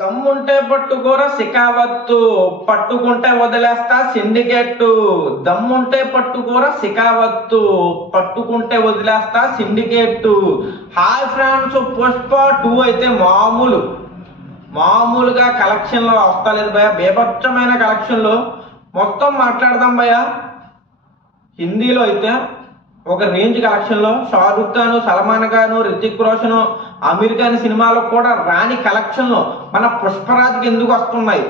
దమ్ముంటే పట్టుకోర సికావత్తు పట్టుకుంటే వదిలేస్తా సిండికేట్ దమ్ముంటే పట్టుకోర సికావత్తు పట్టుకుంటే వదిలేస్తా syndicate hi France Pushpa two అయితే మామూలు. మామూలుగా కలెక్షన్లో వస్తలేదు భయ బీభత్సమైన కలెక్షన్లో. మొత్తం మాట్లాడదాం భయ హిందీలో అయితే ఒక రేంజ్ కలెక్షన్లో షారుఖ్ ఖాన్ సల్మాన్ ఖాన్ రితిక్ రోషన్ అమీర్ ఖాన్ సినిమాలో కూడా రాని కలెక్షన్లో మన పుష్పరాజ్కి ఎందుకు వస్తున్నాయి?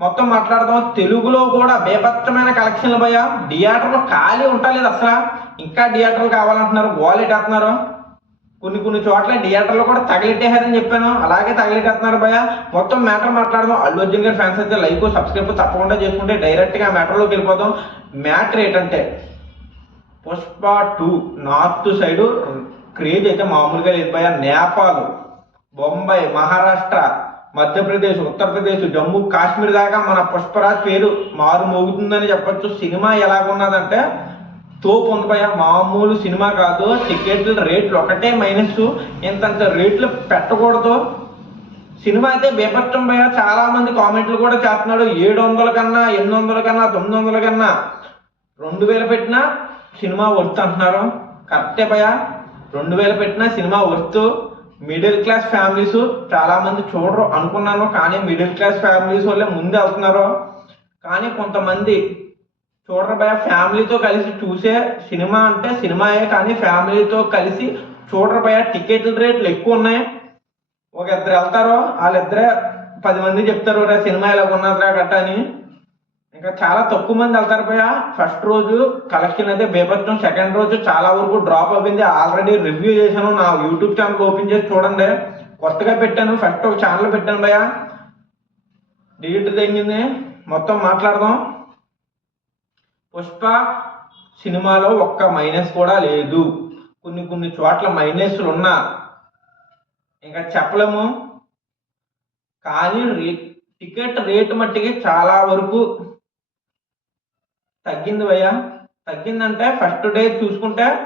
మొత్తం మాట్లాడదాం. తెలుగులో కూడా బేభత్సమైన కలెక్షన్లు పోయా థియేటర్లు ఖాళీ ఉండలేదు అసలు. ఇంకా థియేటర్లు కావాలంటున్నారు. గోల్ ఎట్టేస్తున్నారు కొన్ని కొన్ని చోట్ల థియేటర్లు కూడా తగిలెట్టేశారని చెప్పాను. అలాగే తగిలెట్టేస్తున్నారు భయ మొత్తం మ్యాటర్ మాట్లాడదాం. అల్లు అర్జున్ గారి ఫ్యాన్స్ అయితే లైక్ సబ్స్క్రైబ్ తప్పకుండా చేసుకుంటే డైరెక్ట్గా మ్యాటర్లోకి వెళ్ళిపోతాం మ్యాటర్ ఏంటంటే Pushpa two north side craze అయితే మామూలుగా లేదు భయ నేపాల్ బొంబాయి మహారాష్ట్ర మధ్యప్రదేశ్ ఉత్తరప్రదేశ్ జమ్మూ కాశ్మీర్ దాకా మన పుష్పరాజ్ పేరు మారు మోగుతుందని చెప్పొచ్చు. సినిమా ఎలాగున్నదంటే తోపు ఉంది మామూలు సినిమా కాదు. టికెట్ల రేట్లు ఒకటే మైనస్ ఇంతంత రేట్లు పెట్టకూడదు. సినిమా అయితే బీభత్సం భయ చాలా మంది కామెంట్లు కూడా చేస్తున్నాడు. ఏడు వందల కన్నా ఎనిమిది వందల కన్నా తొమ్మిది వందల కన్నా. రెండు వేలు పెట్టినా సినిమా వర్త్ అంటున్నారు? కరెక్టే భయ రెండు వేలు పెట్టిన cinema worth. Middle class families చాలా మంది చూడరు అనుకున్నాను కానీ మిడిల్ క్లాస్ ఫ్యామిలీస్ వాళ్ళే ముందే వెళ్తున్నారు. కానీ కొంతమంది చూడరు భయ ఫ్యామిలీతో కలిసి చూసే సినిమా అంటే సినిమాయే కానీ ఫ్యామిలీతో కలిసి చూడరు భయ టికెట్ల రేట్లు ఎక్కువ ఉన్నాయి. ఒక ఇద్దరు వెళ్తారు వాళ్ళిద్దరే పది మంది చెప్తారు రా సినిమా ఇలా ఉన్నదిరా గట్ట అని. ఇంకా చాలా తక్కువ మంది వెళ్తారు భయ ఫస్ట్ రోజు కలెక్షన్ అయితే బేపత్యం సెకండ్ రోజు చాలా వరకు డ్రాప్ అయింది ఆల్రెడీ రివ్యూ చేశాను. నా యూట్యూబ్ ఛానల్ ఓపెన్ చేసి చూడండి. కొత్తగా పెట్టాను. ఫస్ట్ ఒక ఛానల్ పెట్టాను భయ డిలీట్ తగ్గింది మొత్తం మాట్లాడదాం. పుష్ప సినిమాలో ఒక్క మైనస్ కూడా లేదు. కొన్ని కొన్ని చోట్ల మైనస్లు ఉన్నా. ఇంకా చెప్పలేము. కానీ రే టికెట్ రేటు మట్టికి చాలా వరకు తగ్గింది భయ్యా. తగ్గిందంటే ఫస్ట్ డే చూసుకుంటే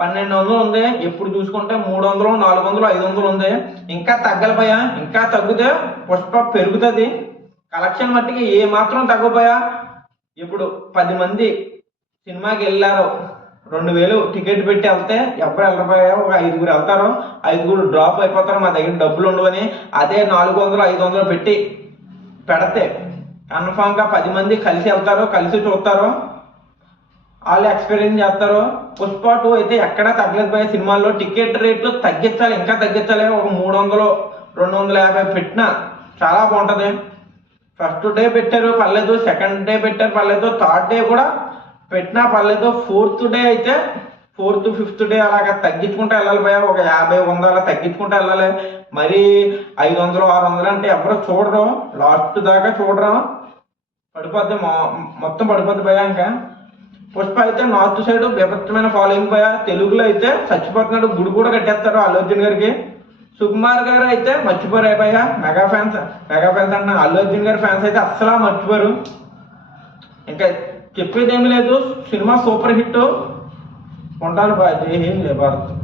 పన్నెండు వందలు ఉంది ఎప్పుడు చూసుకుంటే మూడు వందలు నాలుగు వందలు ఐదు వందలు ఉంది. ఇంకా తగ్గలిపోయా ఇంకా తగ్గితే పుష్ప పెరుగుతుంది. కలెక్షన్ మట్టికి ఏ మాత్రం తగ్గపోయా ఇప్పుడు పది మంది సినిమాకి వెళ్ళారు. రెండు వేలు టికెట్ పెట్టి వెళ్తే ఎవరు వెళ్ళకపోయా ఒక ఐదుగురు వెళ్తారు. ఐదుగురు డ్రాప్ అయిపోతారు. మా దగ్గర డబ్బులు ఉండవని. అదే నాలుగు వందలు ఐదు వందలు పెట్టి పెడితే కన్ఫామ్గా పది మంది కలిసి వెళ్తారు కలిసి చూస్తారు వాళ్ళు ఎక్స్పీరియన్స్ చేస్తారు పుష్ప టూ అయితే ఎక్కడా తగ్గలేదు పోయే సినిమాల్లో. టికెట్ రేట్లు తగ్గించాలి ఇంకా తగ్గించాలి. ఒక మూడు వందలు రెండు వందల యాభై పెట్టినా చాలా బాగుంటుంది. ఫస్ట్ డే పెట్టారు పర్లేదు. సెకండ్ డే పెట్టారు పర్లేదు. థర్డ్ డే కూడా పెట్టినా పర్లేదు. ఫోర్త్ డే అయితే ఫోర్త్ ఫిఫ్త్ డే అలాగా తగ్గించుకుంటూ వెళ్ళాలి పోయా ఒక యాభై వంద అలా తగ్గించుకుంటూ వెళ్ళాలి. మరీ ఐదు వందలు ఆరు వందలు అంటే ఎవరు చూడరు. లాస్ట్ దాకా చూడరు. పడిపోద్ది మొ- మొత్తం పడిపోద్ది భయ ఇంకా పుష్ప అయితే నార్త్ సైడ్ విపత్తమైన ఫాలోయింగ్ పోయా తెలుగులో అయితే చచ్చిపోతున్నాడు గుడి కూడా కట్టేస్తారు అల్లు అర్జున్ గారికి. సుకుమార్ గారు అయితే మర్చిపోరు అయిపోయా మెగా ఫ్యాన్స్ మెగా ఫ్యాన్స్ అంటే అల్లు అర్జున్ గారి ఫ్యాన్స్ అయితే అస్సలు మర్చిపోరు. ఇంకా చెప్పేది ఏమీ లేదు సినిమా సూపర్ హిట్. ఉంటాను బాయ్ జై హింద్ జై భారత్.